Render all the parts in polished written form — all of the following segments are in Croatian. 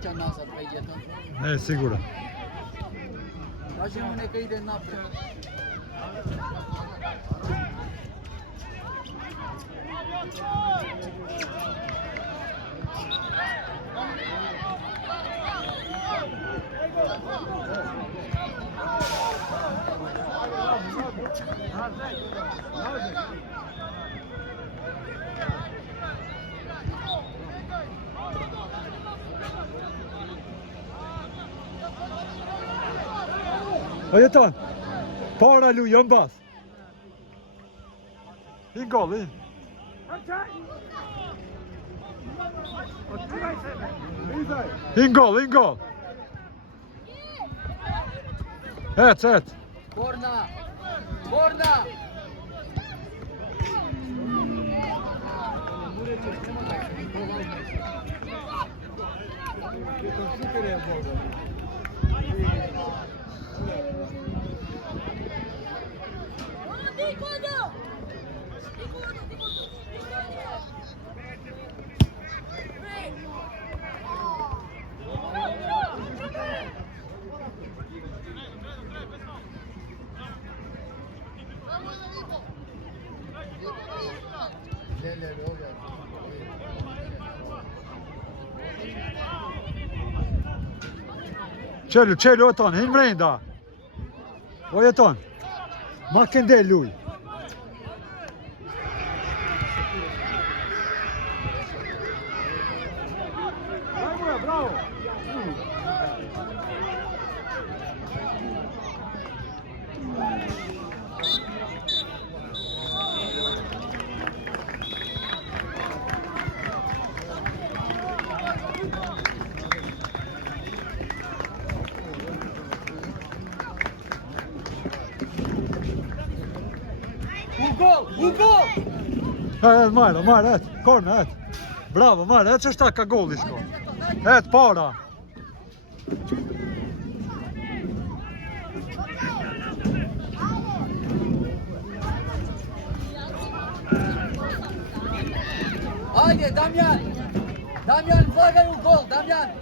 faccia NASA preghieta. Sicuro. Facciamo ne che ide napre. Vad heter han? Para lui Jambas. In goal in. In goal. Et. Corna. Çelu otan Himrein da. Vad heter han? Mackendale lui. Bravo. Hugo! Mara, et. Corner, et. Bravo, Mara, et që ka gol isko. Et, para. Haydi Damyan, vagaj u gol, Damjan.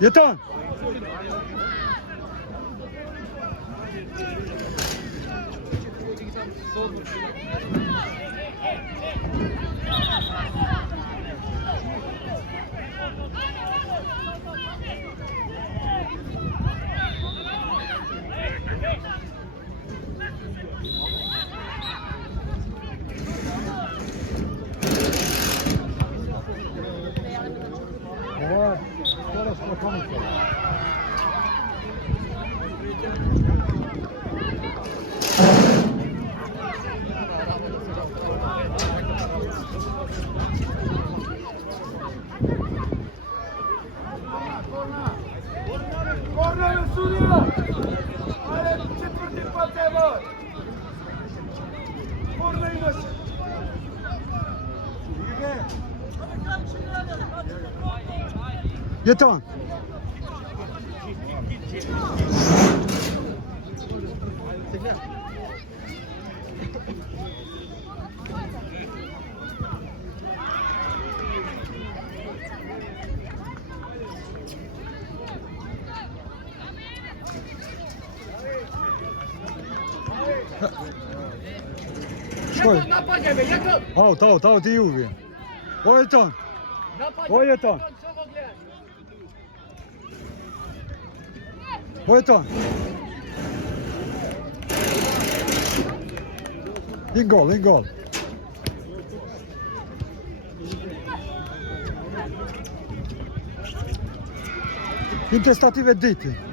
Yeter. Yeter. Shkoj. Napadjemy, Jakub! Out i Juvi. Ovo je ton. Ovo je ton. Ovo je ton. In gol. Finché stati vedditi.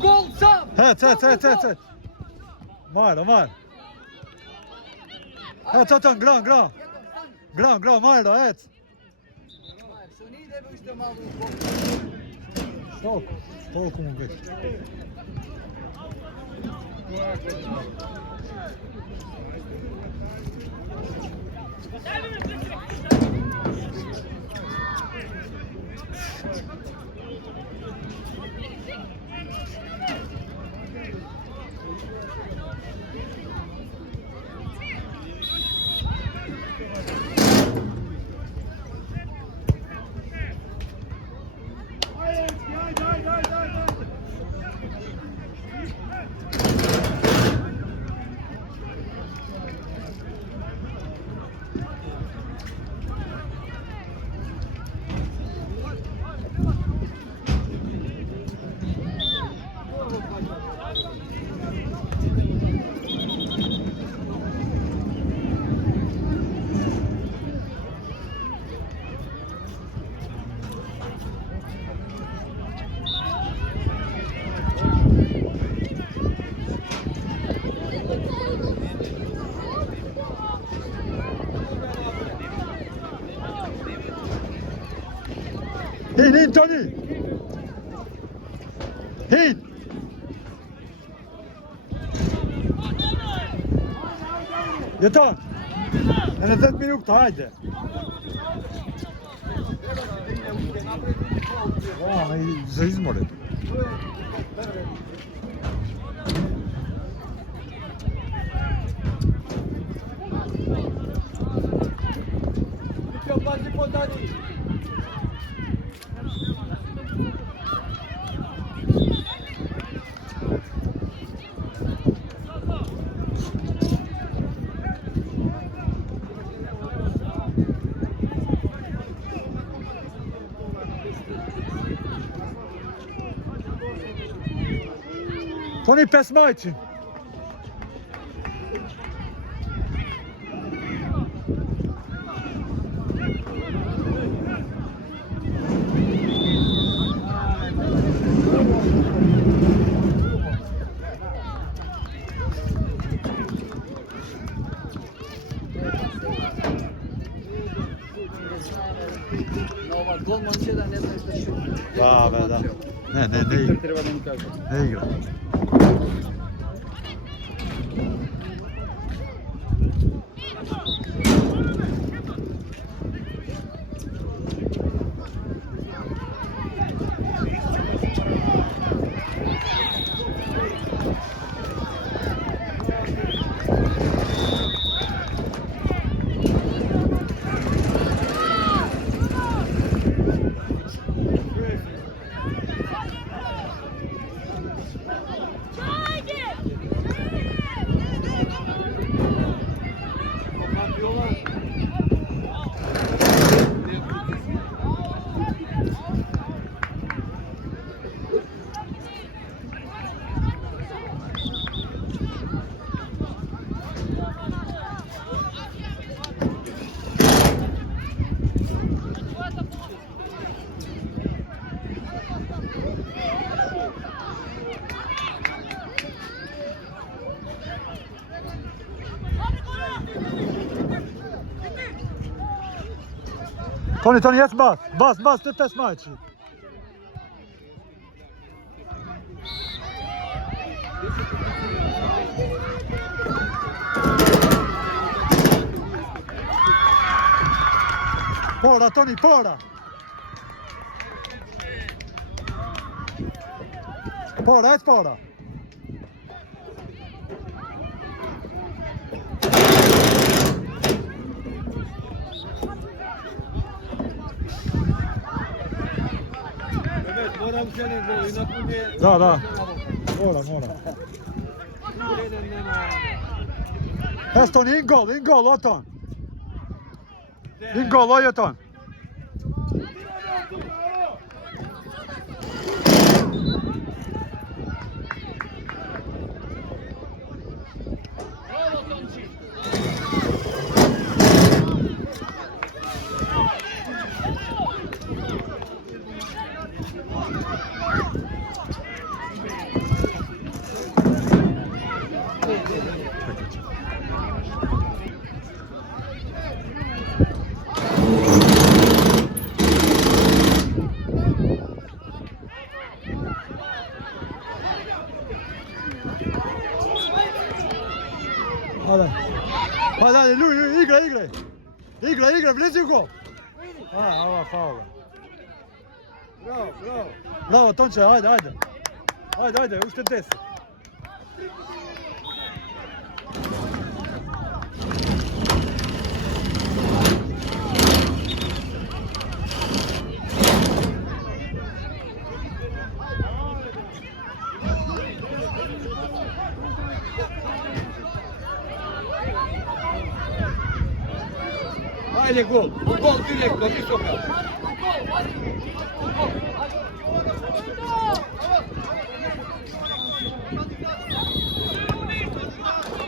Gol sam! Het. Maar. Het, gran, Marlo, het. Zo niet hebben we maar een gol. Toliko mu već. Heen, Tony! Heen! Yeter! En het 10 minuten, haydi. Za izmore. Tony pesma için. Ne Viktor treba da mi kaže. Ne igra. Toni, jedz bas, to je te smači. Pora, Toni, pora! Pora, jedz pora! Moram se ne goli, nakon je... Da. Mora. Toni, in gol, Oton! In gol, Oton! Hajde, Luj, igraj, vlezi u gol! Ova faula. Bravo, Tonče, ajde. Ajde, ušte 10. Ajde gol direktno, visoka.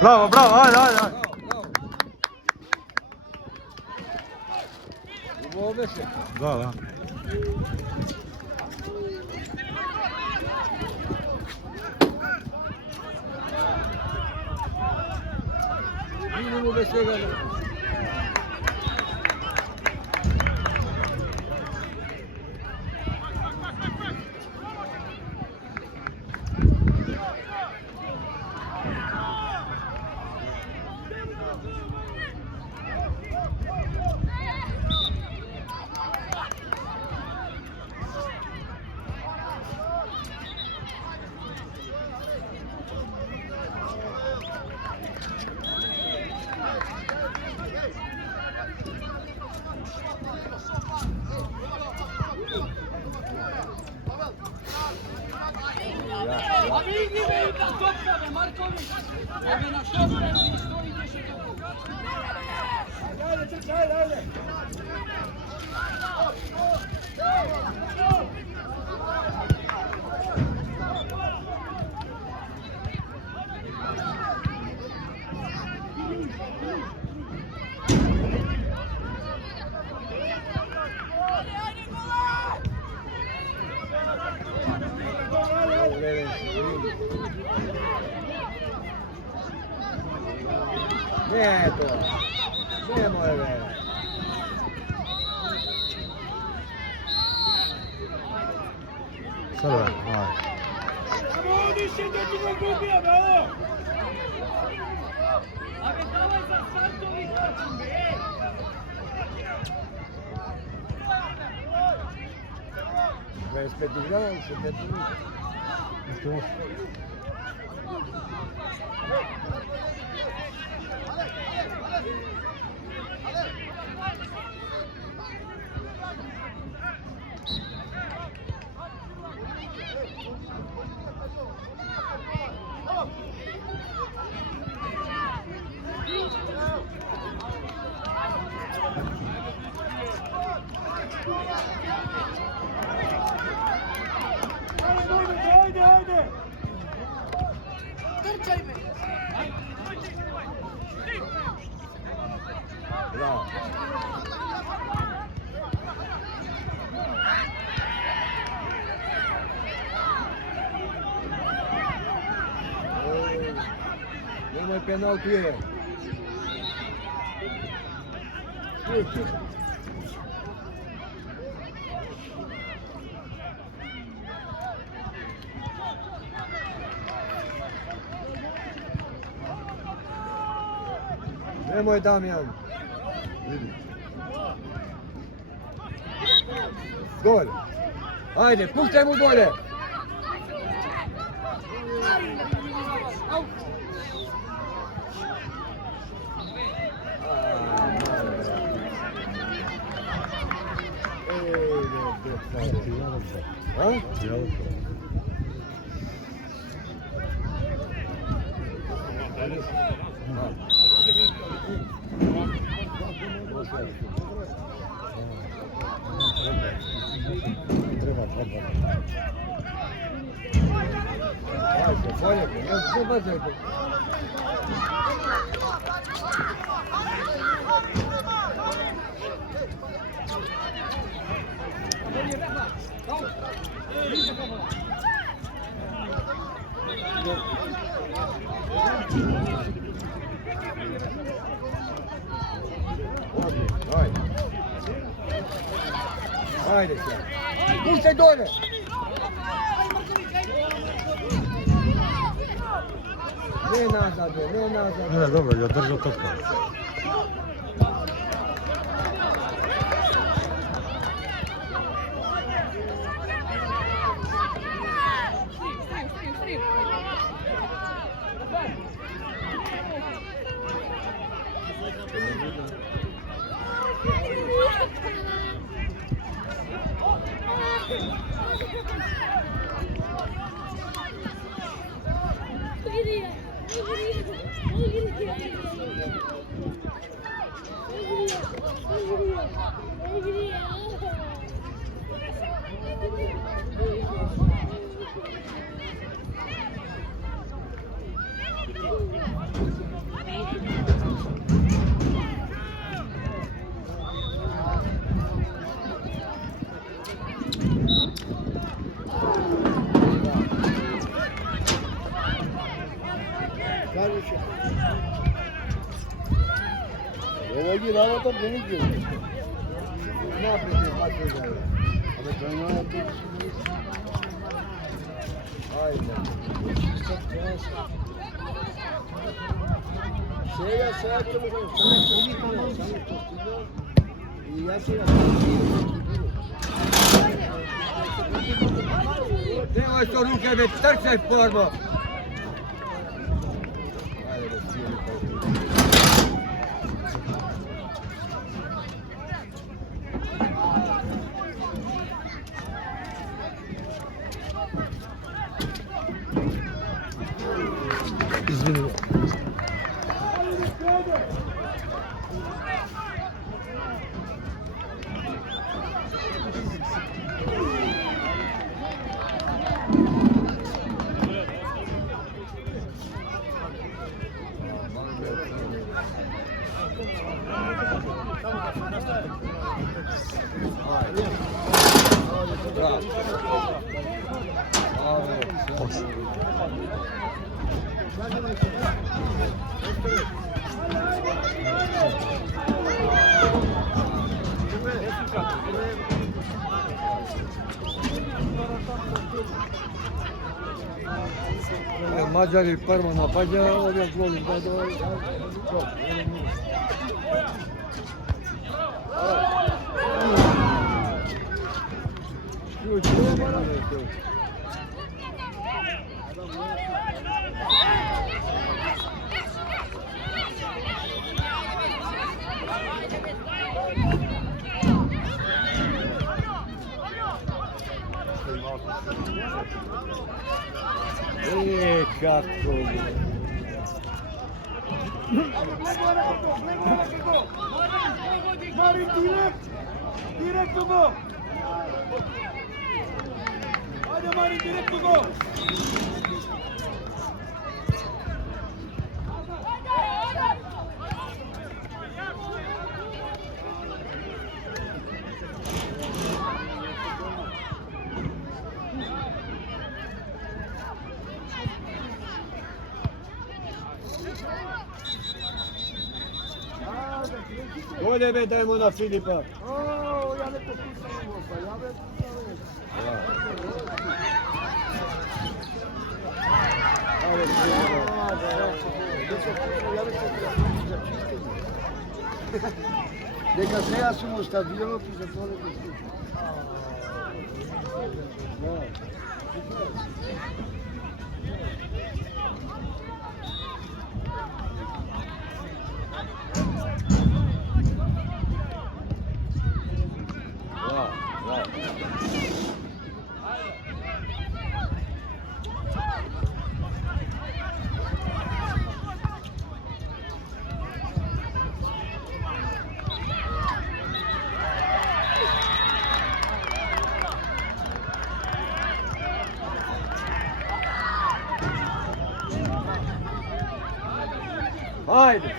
Bravo, ajde. Ovo veše. Da. Idemo bez svega. Ne to, nemoj vera. Crven, ajde. Spet igrao, se pet minuta. Što? Bravo. Nemoj penal tu je. Nemoj Damjan. Gol. Ajde, puštaj mu bolje. Ha? Ajde, bolje, ne bazajte. Ajde se. Puštaj dole. Ne nazad, ne nazad. Ne, dobro, ja držao topka. Eve gir top deniz gir. Ne yapıyorsun? Bakıyorsun. Ama ben ne yapayım? Aynen. Şeye sayattım bakalım. İyi yaşa. Nemoj to ruke već trčaj formo. Ajde da sjeli kao. Izvini. Mađari prvo napadaju, ovdje goli da dođe. Kako je. Mari, direkt u gol! Ajde Mari, direkt u gol! Bolje me dajmo na Filipa. Ja ne potpisam gosta, ja već Neka se ja sam u stadionu i zatvore da slučaju. Haydi.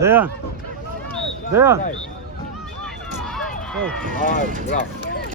Dejan! Dejan! Haydi, bravo.